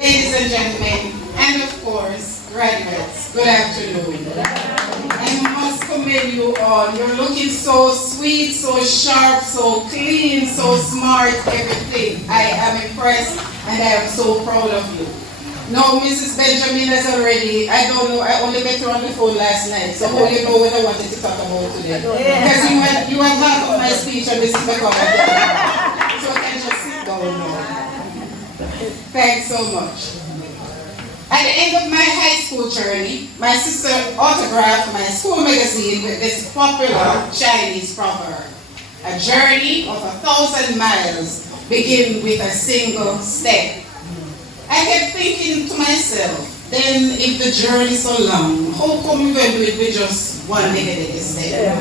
Ladies and gentlemen, and of course, graduates, good afternoon. I must commend you all. You're looking so sweet, so sharp, so clean, so smart, everything. I am impressed and I am so proud of you. No, Mrs. Benjamin has already, I don't know, I only met her on the phone last night, so how you know what I wanted to talk about today? Because you have half of my speech and Mrs. McCollum. So I can just sit down now. Thanks so much. At the end of my high school journey, my sister autographed my school magazine with this popular Chinese proverb: a journey of 1,000 miles begins with a single step. I kept thinking to myself, then if the journey is so long, how come we going to do it with just one negative step?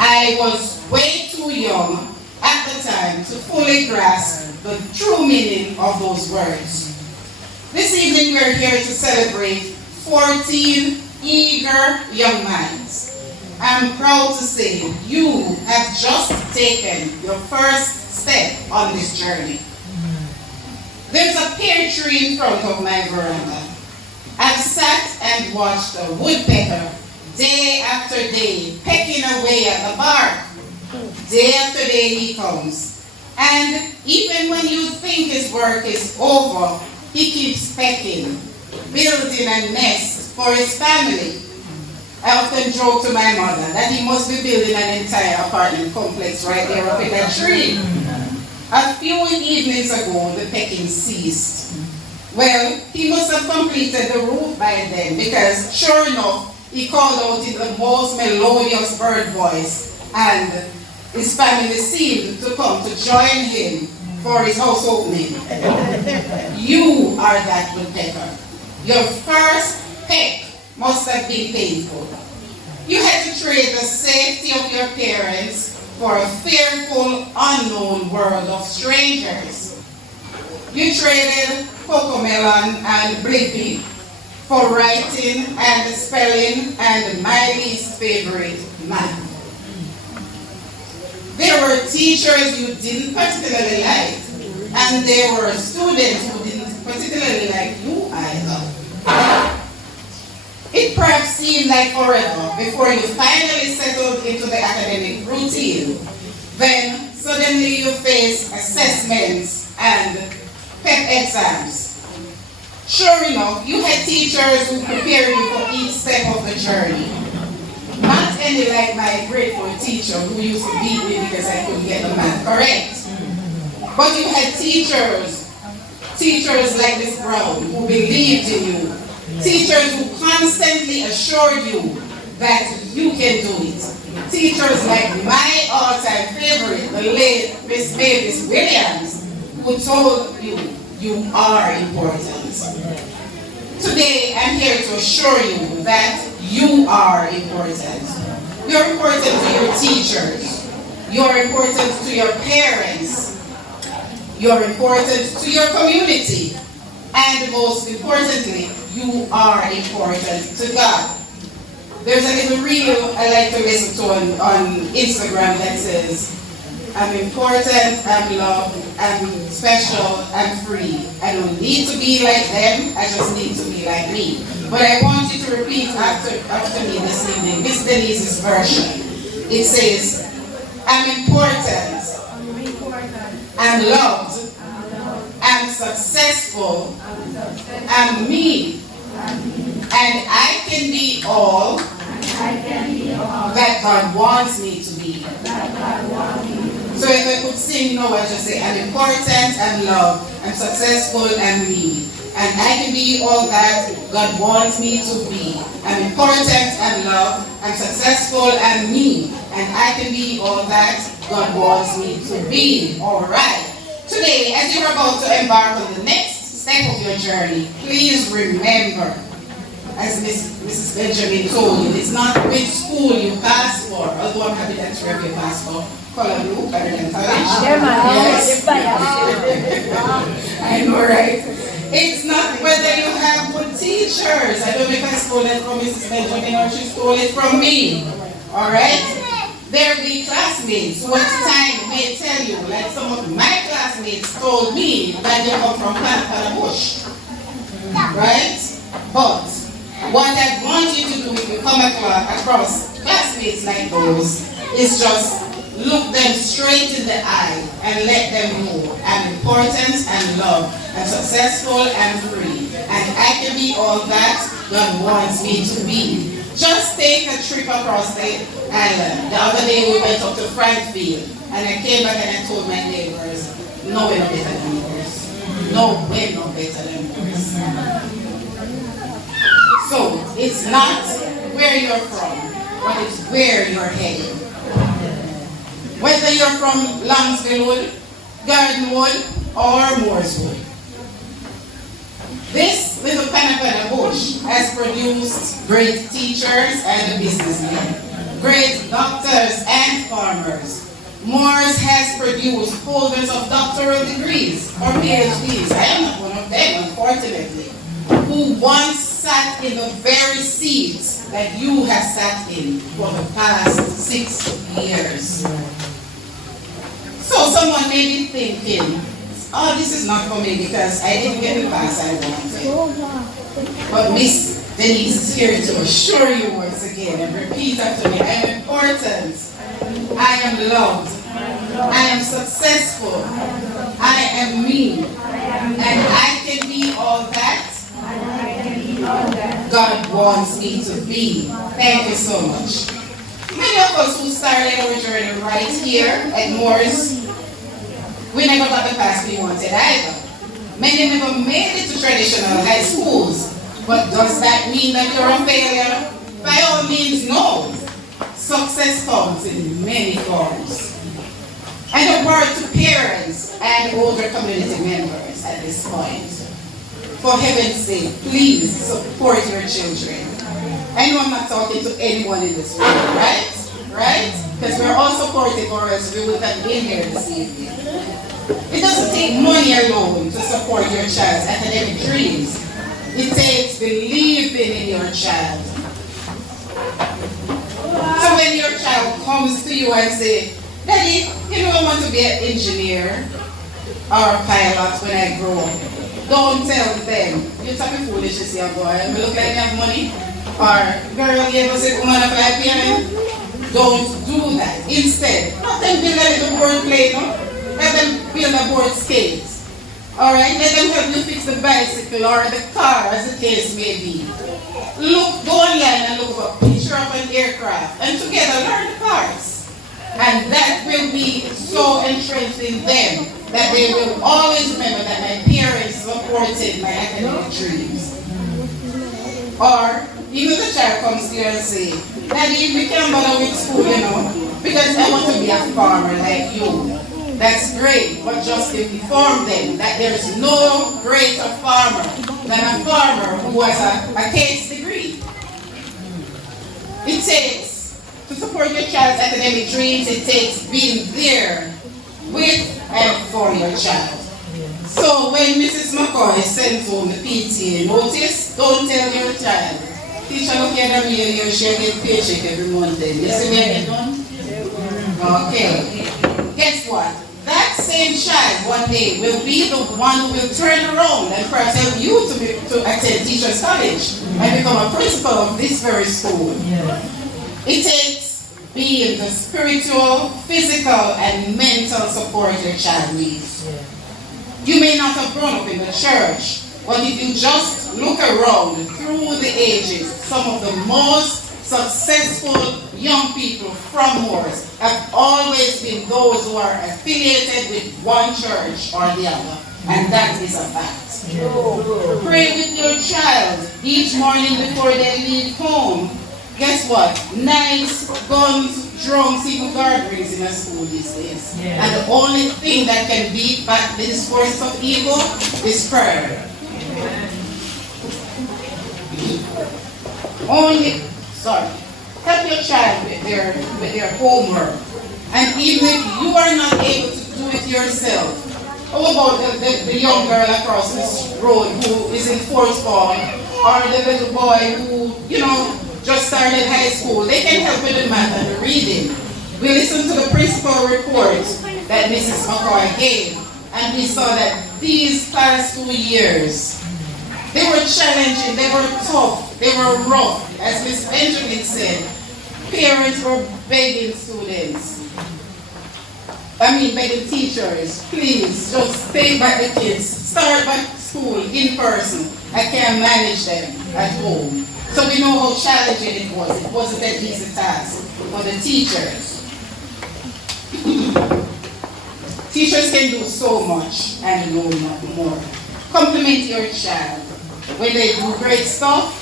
I was way too young at the time to fully grasp the true meaning of those words. This evening we are here to celebrate 14 eager young minds. I'm proud to say you have just taken your first step on this journey. There's a pear tree in front of my veranda. I've sat and watched a woodpecker day after day pecking away at the bark. Day after day he comes. And even when you think his work is over, he keeps pecking, building a nest for his family. I often joke to my mother that he must be building an entire apartment complex right there up in that tree. A few evenings ago, the pecking ceased. Well, he must have completed the roof by then, because sure enough, he called out in the most melodious bird voice, and his family seemed to come to join him for his house opening. You are that woodpecker. Your first peck must have been painful. You had to trade the safety of your parents for a fearful, unknown world of strangers. You traded cocomelon and blippy for writing and spelling and my least favorite, math. There were teachers you didn't particularly like, and there were students who didn't particularly like you either. It perhaps seemed like forever before you finally settled into the academic routine. Then suddenly you face assessments and PEP exams. Sure enough, you had teachers who prepared you for each step of the journey. Not any like my grateful teacher who used to beat me because I couldn't get the math correct. But you had teachers like Miss Brown who believed in you. Teachers who constantly assured you that you can do it. Teachers like my all-time favorite, the late Miss Mavis Williams, who told you you are important. Today, I'm here to assure you that you are important. You're important to your teachers. You're important to your parents. You're important to your community. And most importantly, you are important to God. There's a little reel I like to listen to on Instagram that says, I'm important, I'm loved, I'm special, I'm free. I don't need to be like them, I just need to be like me. But I want you to repeat after me this evening, Miss Denise's version. It says, I'm important, I'm loved, I'm successful, I'm me, and I can be all that God wants me to be. So if I could sing now, I just say, I'm important, I'm loved, I'm successful, I'm me. And I can be all that God wants me to be. I'm important, I'm loved, I'm successful, I'm me. And I can be all that God wants me to be. Alright. Today, as you're about to embark on the next step of your journey, please remember, as Mrs. Benjamin told you, it's not which school you pass for, although I'm happy that you have your passport. Color blue, better than college. Yes. I know, right? It's not whether you have good teachers. I don't know if I stole it from Mrs. Benjamin or she stole it from me. Alright? There be classmates who at time may tell you, like some of my classmates told me that they come from Canada Bush. right? But what I want you to do if you come across classmates like those is just look them straight in the eye and let them know I'm important and loved and successful and free. And I can be all that God wants me to be. Just take a trip across the island. The other day we went up to Frankfield and I came back and I told my neighbors, no, we're not better than yours. No, we're not better than yours. So it's not where you're from, but it's where you're headed. Whether you're from Langsville, Gardenwood, or Mooreswood. This little Panapana bush has produced great teachers and businessmen, great doctors and farmers. Moores has produced holders of doctoral degrees or PhDs. I am not one of them, unfortunately, who once sat in the very seats that you have sat in for the past 6 years. So someone may be thinking, oh, this is not for me because I didn't get the pass I wanted. But Miss Denise is here to assure you once again and repeat after me, I am important, I am loved, I am successful, I am me, and I can be all that God wants me to be. Thank you so much. Many of us who started our journey right here at Moores, we never got the pass we wanted either. Many never made it to traditional high schools. But does that mean that you're a failure? By all means, no. Success comes in many forms. And a word to parents and older community members at this point. For heaven's sake, please support your children. I know I'm not talking to anyone in this room, right? Right? Because we're all supportive or else we would have been here this evening. It doesn't take money alone to support your child's academic dreams. It takes believing in your child. So when your child comes to you and says, Daddy, you know I want to be an engineer or a pilot when I grow up. Don't tell them, you're talking foolishness here, boy. I look like you have money. Or, girl, you ever say, woman, I fly piano? Don't do that. Instead, let them build a little board plane, no? Let them build a board skate. Alright, let them help you fix the bicycle or the car, as the case may be. Go online and look for a picture of an aircraft and together learn the parts. And that will be so entrenched in them that they will always remember that my parents supported my academic dreams. Or even the child comes to you and say, Daddy, we can't bother with school, you know, because I want to be a farmer like you. That's great, but just inform them that there is no greater farmer than a farmer who has a case degree. It takes, to support your child's academic dreams, it takes being there with and for your child. So when Mrs. McCoy sends home the PTA notice, don't tell your child, teacher, look at me, you should get paycheck every month. You see where I done? Okay. Guess what? That same child one day will be the one who will turn around and perhaps help you to attend teacher's college and become a principal of this very school. It takes being the spiritual, physical, and mental support your child needs. You may not have grown up in the church, but if you just look around through the ages, some of the most successful young people from Moores have always been those who are affiliated with one church or the other, and that is a fact. Pray with your child each morning before they leave home. Guess what? Knives, guns, drums, even gatherings in a school these days. And the only thing that can beat back these forces of evil is prayer. Help your child with their homework. And even if you are not able to do it yourself, how about the young girl across this road who is in fourth form, or the little boy who, just started high school? They can help with the math and the reading. We listened to the principal report that Mrs. McCoy gave, and we saw that these past 2 years, They were challenging, they were tough, they were rough. As Miss Benjamin said, parents were begging students. Begging teachers, please just stay by the kids. Start back school in person. I can't manage them at home. So we know how challenging it was. It wasn't an easy task for the teachers. Teachers can do so much and no more. Compliment your child when they do great stuff,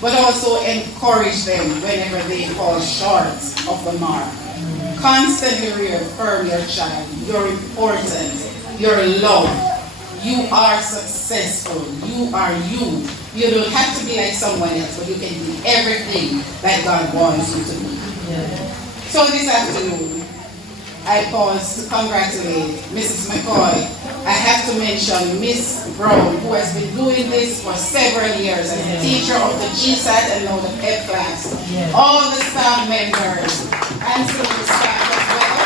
but also encourage them whenever they fall short of the mark. Constantly reaffirm your child. You're important. You're loved. You are successful. You are you. You don't have to be like someone else, but you can be everything that God wants you to be. So this afternoon, I pause to congratulate Mrs. McCoy. I have to mention Miss Brown, who has been doing this for several years as a teacher of the GSAT and now the F class. All the staff members and some of the staff as well.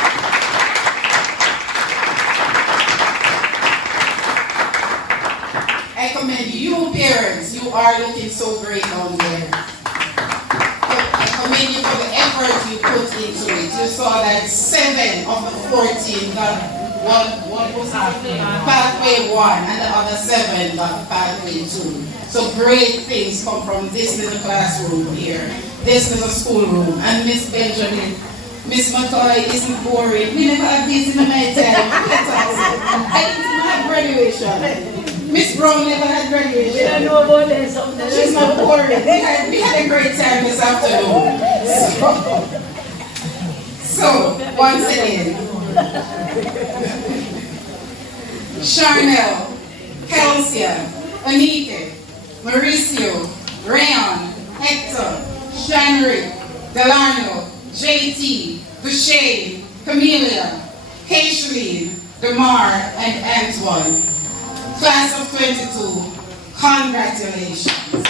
I commend you parents. You are looking so great down there. I commend you for the effort you put into it. You saw that 7 of the 14 got what was pathway 1 and the other 7 got pathway 2. So great things come from this little classroom here, this little schoolroom. And Miss Benjamin, Miss McCoy isn't boring. We never had this in my time. I didn't even have graduation. Miss Brown never had graduation. I know about that. She's not boring. We had a great time this afternoon. So once again, Charnel, Kelsia, Anike, Mauricio, Rayon, Hector, Shanrick, Delano, JT, Duchesne, Camelia, Kaishleen, Demar, and Antoine. Class of 22, congratulations.